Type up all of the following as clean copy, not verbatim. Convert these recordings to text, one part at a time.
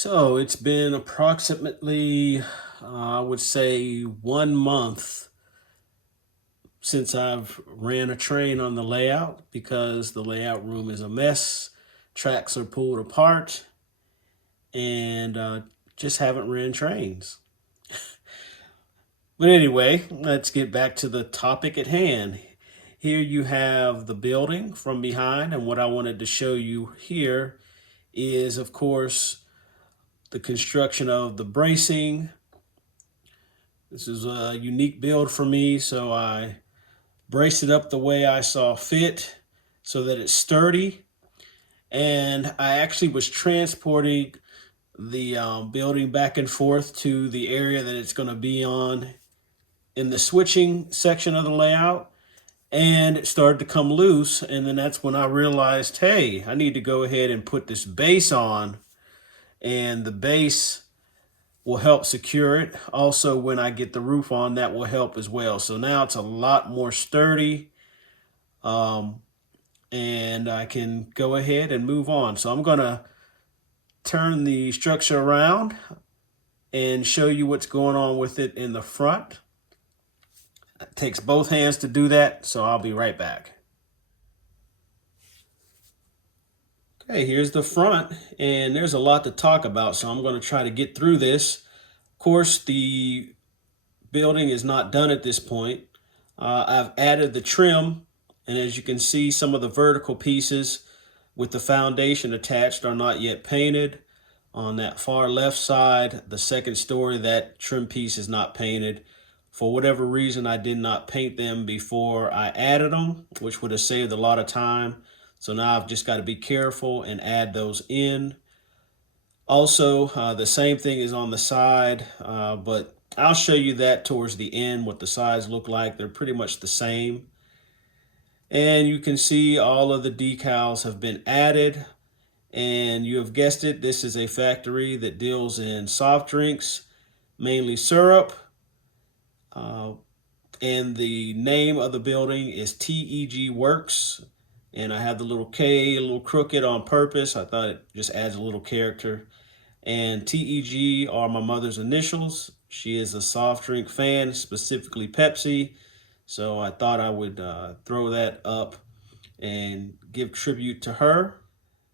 So it's been approximately, I would say, 1 month since I've ran a train on the layout because the layout room is a mess. Tracks are pulled apart and just haven't ran trains. But anyway, let's get back to the topic at hand. Here you have the building from behind, and what I wanted to show you here is, of course, the construction of the bracing. This is a unique build for me, so I braced it up the way I saw fit so that it's sturdy. And I actually was transporting the building back and forth to the area that it's going to be on in the switching section of the layout. And it started to come loose. And then that's when I realized, hey, I need to go ahead and put this base on. And the base will help secure it. Also, when I get the roof on, that will help as well. So now it's a lot more sturdy, and I can go ahead and move on. So I'm going to turn the structure around and show you what's going on with it in the front. It takes both hands to do that, so I'll be right back. Okay, here's the front, and there's a lot to talk about, so I'm going to try to get through this. Of course, the building is not done at this point. I've added the trim, and as you can see, some of the vertical pieces with the foundation attached are not yet painted. On that far left side, the second story, that trim piece is not painted. For whatever reason, I did not paint them before I added them, which would have saved a lot of time. So now I've just got to be careful and add those in. Also, the same thing is on the side, but I'll show you that towards the end, what the sides look like. They're pretty much the same. And you can see all of the decals have been added. And you have guessed it, this is a factory that deals in soft drinks, mainly syrup. And the name of the building is TEG Works. And I have the little K a little crooked on purpose. I thought it just adds a little character. And TEG are my mother's initials. She is a soft drink fan, specifically Pepsi. So I thought I would throw that up and give tribute to her.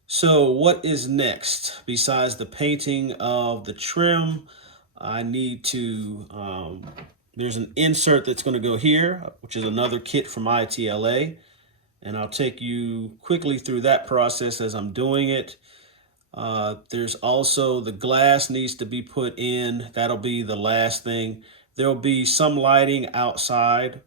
So what is next? Besides the painting of the trim, I need to, there's an insert that's going to go here, which is another kit from ITLA. And I'll take you quickly through that process as I'm doing it. There's also the glass needs to be put in. That'll be the last thing. There'll be some lighting outside.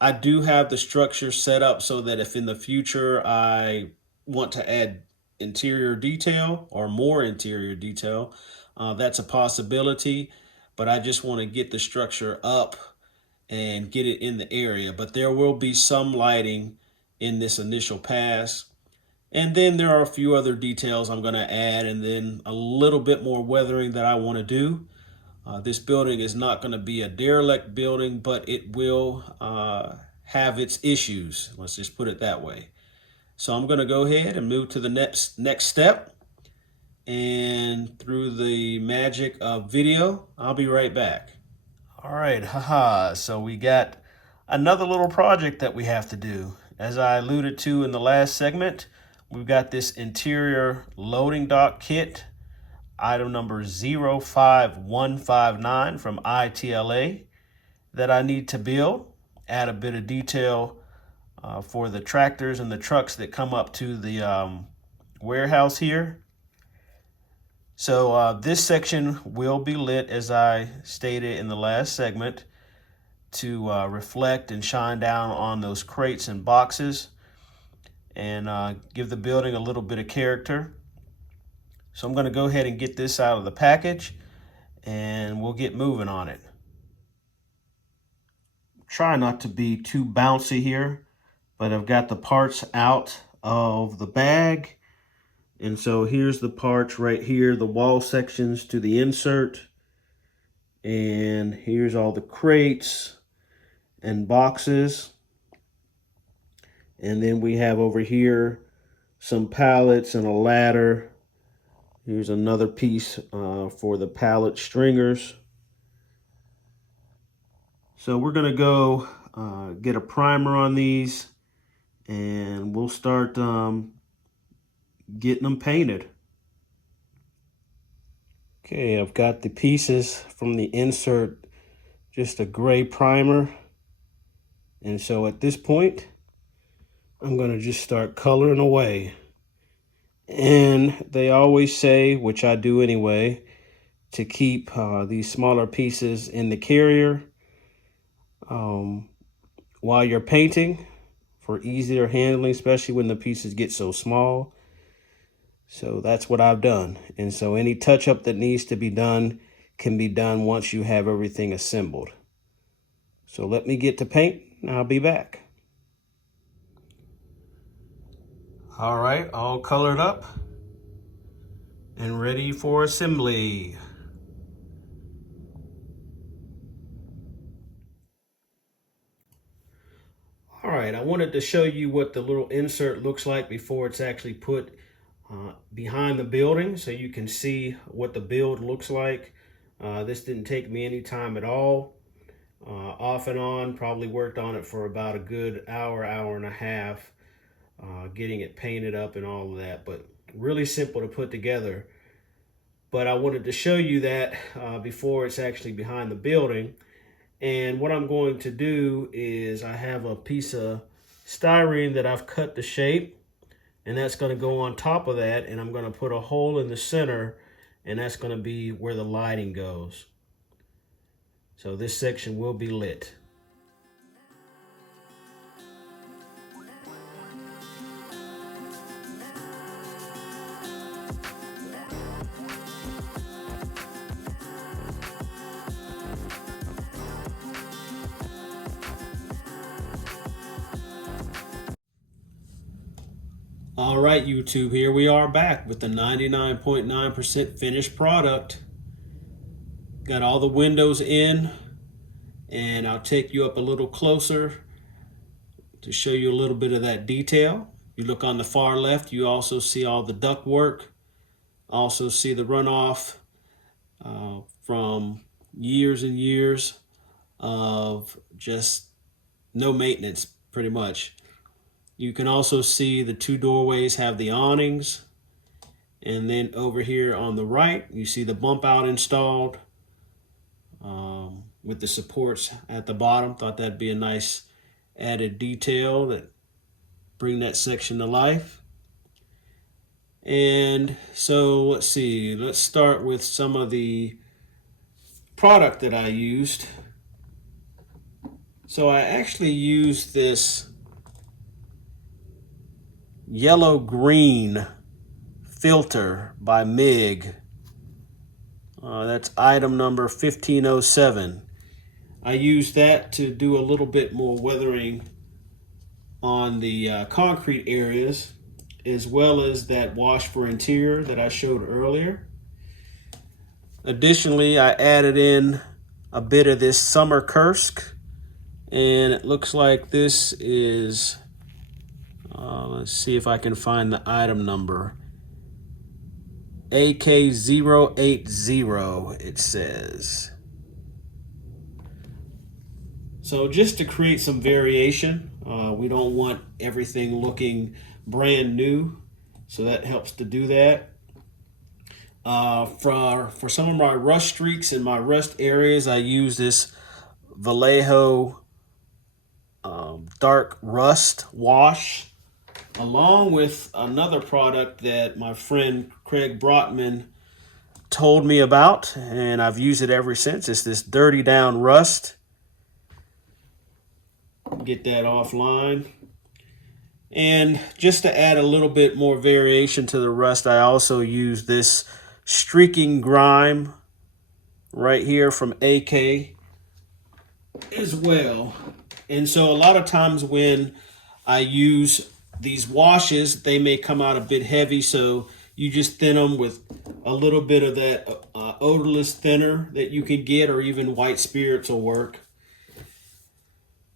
I do have the structure set up so that if in the future I want to add interior detail or more interior detail, that's a possibility. But I just want to get the structure up and get it in the area. But there will be some lighting in this initial pass. And then there are a few other details I'm going to add, and then a little bit more weathering that I want to do. This building is not going to be a derelict building, but it will have its issues. Let's just put it that way. So I'm going to go ahead and move to the next step. And through the magic of video, I'll be right back. All right, haha. So we got another little project that we have to do. As I alluded to in the last segment, we've got this interior loading dock kit, item number 05159 from ITLA, that I need to build, add a bit of detail for the tractors and the trucks that come up to the warehouse here. So this section will be lit, as I stated in the last segment, to reflect and shine down on those crates and boxes and give the building a little bit of character. So I'm going to go ahead and get this out of the package and we'll get moving on it. Try not to be too bouncy here, but I've got the parts out of the bag. And so here's the parts right here, the wall sections to the insert. And here's all the crates and boxes. And then we have over here some pallets and a ladder Here's another piece for the pallet stringers. So we're gonna go get a primer on these, and we'll start getting them painted. Okay, I've got the pieces from the insert, just a gray primer. And so at this point, I'm gonna just start coloring away. And they always say, which I do anyway, to keep these smaller pieces in the carrier while you're painting for easier handling, especially when the pieces get so small. So that's what I've done. And so any touch up that needs to be done can be done once you have everything assembled. So let me get to paint and I'll be back. All right, all colored up and ready for assembly. All right, I wanted to show you what the little insert looks like before it's actually put behind the building, so you can see what the build looks like. This didn't take me any time at all. Off and on, probably worked on it for about a good hour, hour and a half, getting it painted up and all of that, but really simple to put together. But I wanted to show you that before it's actually behind the building. And what I'm going to do is I have a piece of styrene that I've cut the shape, and that's going to go on top of that, and I'm going to put a hole in the center, and that's going to be where the lighting goes. So this section will be lit. All right, YouTube, here we are back with the 99.9% finished product. Got all the windows in, and I'll take you up a little closer to show you a little bit of that detail. You look on the far left, you also see all the duct work, also see the runoff from years and years of just no maintenance, pretty much. You can also see the two doorways have the awnings. And then over here on the right, you see the bump out installed with the supports at the bottom. Thought that'd be a nice added detail that bring that section to life. And so let's see, let's start with some of the product that I used. So I actually used this yellow-green filter by MIG. That's item number 1507. I used that to do a little bit more weathering on the concrete areas, as well as that wash for interior that I showed earlier. Additionally, I added in a bit of this summer Kursk, and it looks like this is, let's see if I can find the item number. AK080, it says. So just to create some variation, we don't want everything looking brand new, so that helps to do that. For some of my rust streaks in my rust areas, I use this Vallejo dark rust wash, along with another product that my friend Craig Brotman told me about, and I've used it ever since. It's this Dirty Down Rust. Get that offline. And just to add a little bit more variation to the rust, I also use this Streaking Grime right here from AK as well. And so a lot of times when I use these washes, they may come out a bit heavy, so you just thin them with a little bit of that odorless thinner that you can get, or even white spirits will work.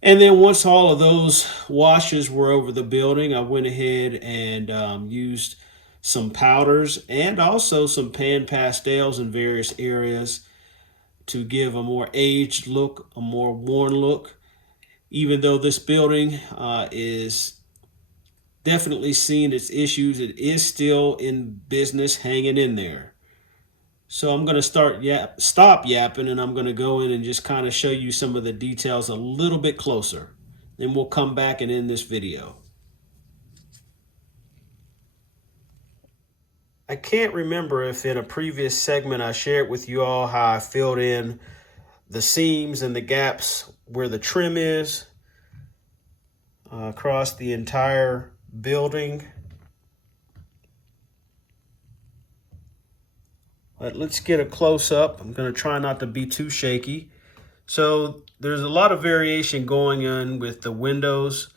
And then once all of those washes were over the building, I went ahead and used some powders, and also some pan pastels in various areas to give a more aged look, a more worn look. Even though this building is definitely seeing its issues, it is still in business, hanging in there. So I'm going to stop yapping, and I'm going to go in and just kind of show you some of the details a little bit closer. Then we'll come back and end this video. I can't remember if in a previous segment I shared with you all how I filled in the seams and the gaps where the trim is across the entire building. But let's get a close-up. I'm going to try not to be too shaky. So there's a lot of variation going on with the windows.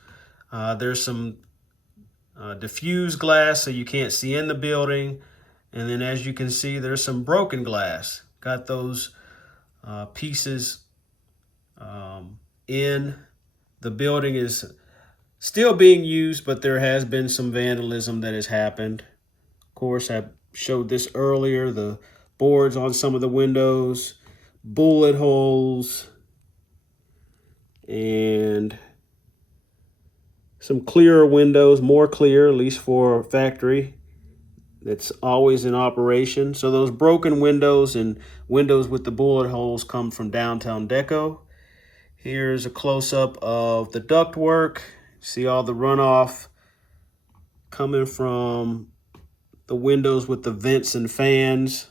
There's some diffused glass so you can't see in the building. And then as you can see, there's some broken glass. Got those pieces in. The building is still being used, but there has been some vandalism that has happened. Of course, I showed this earlier, the boards on some of the windows, bullet holes, and some clearer windows, more clear, at least for factory. That's always in operation. So those broken windows and windows with the bullet holes come from Downtown Deco. Here's a close-up of the ductwork. See all the runoff coming from the windows with the vents and fans.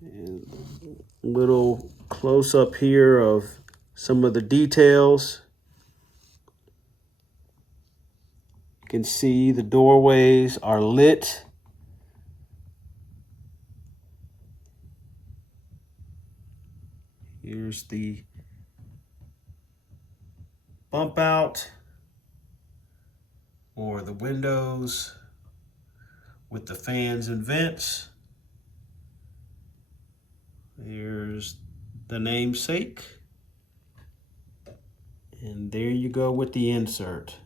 And a little close-up here of some of the details. You can see the doorways are lit. Here's the bump out or the windows with the fans and vents. Here's the namesake. And there you go with the insert.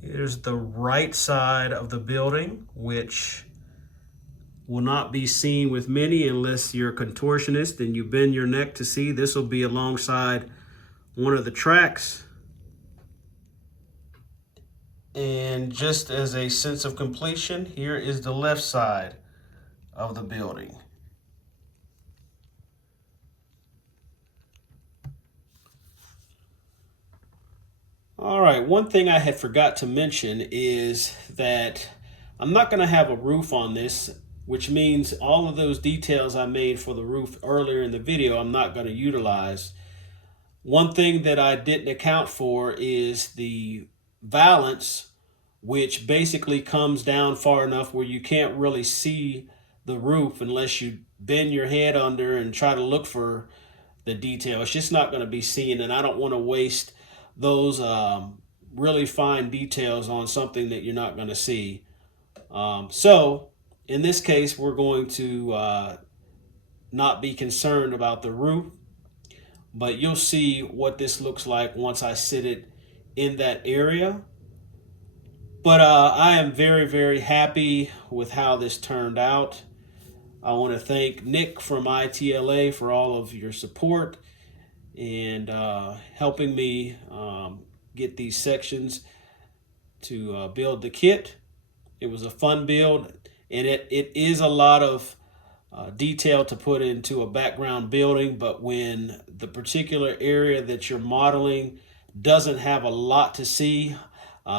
Here's the right side of the building, which will not be seen with many unless you're a contortionist and you bend your neck to see. This will be alongside one of the tracks. And just as a sense of completion, here is the left side of the building. All right, one thing I had forgot to mention is that I'm not going to have a roof on this, which means all of those details I made for the roof earlier in the video, I'm not going to utilize. One thing that I didn't account for is the valance, which basically comes down far enough where you can't really see the roof unless you bend your head under and try to look for the detail. It's just not going to be seen, and I don't want to waste those really fine details on something that you're not going to see. So in this case, we're going to not be concerned about the roof, but you'll see what this looks like once I sit it in that area. But I am very, very happy with how this turned out. I want to thank Nick from ITLA for all of your support and helping me get these sections to build the kit. It was a fun build, and it is a lot of detail to put into a background building, but when the particular area that you're modeling doesn't have a lot to see,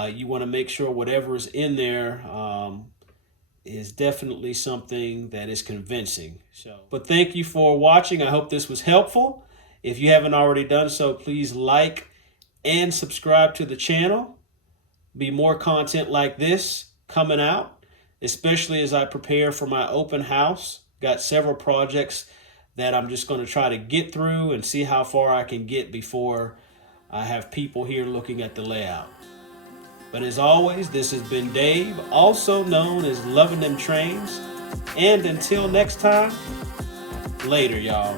you want to make sure whatever is in there is definitely something that is convincing. But thank you for watching. I hope this was helpful. If you haven't already done so, please like and subscribe to the channel. Be more content like this coming out, especially as I prepare for my open house. Got several projects that I'm just going to try to get through and see how far I can get before I have people here looking at the layout. But as always, this has been Dave, also known as Luvindemtrains. And until next time, later, y'all.